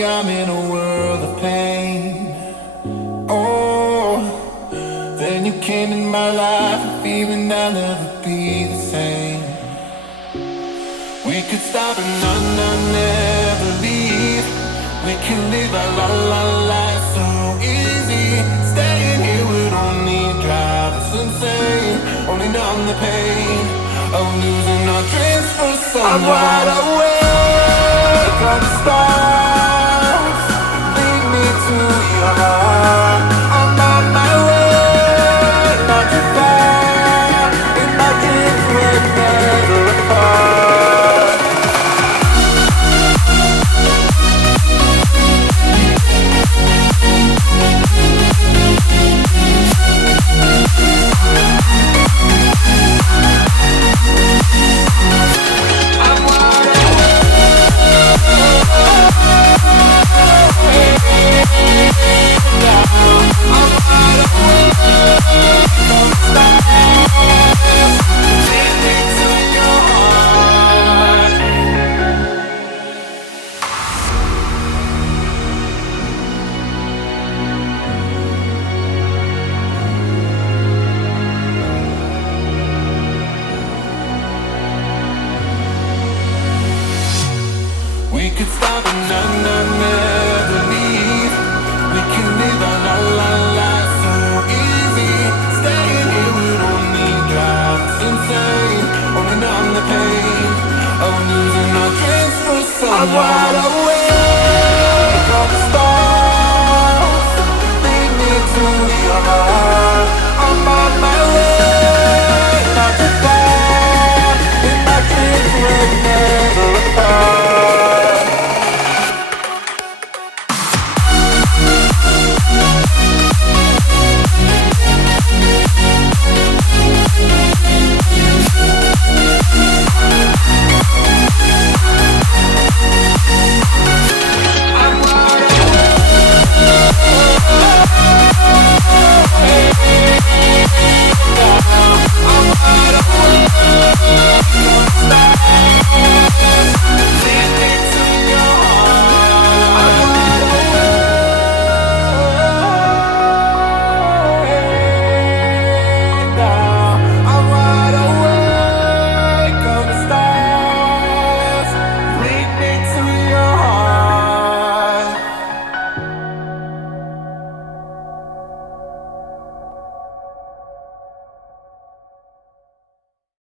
me I'm in a world of pain. Oh, then you came in my life, feeling I'll never be the same. We could stop and never leave. We can live our life so easy. Staying here would only drive us insane. Only numb the pain of losing our dreams for someone. I'm wide awake on the stars. Lead me to your heart. I'm on my way, not too far. In my dreams we're never apart. We could stop and never leave. We can live our life so easy. Staying here would only drive us insane. Only numb the pain of losing our dreams for someone. I'm wide awake.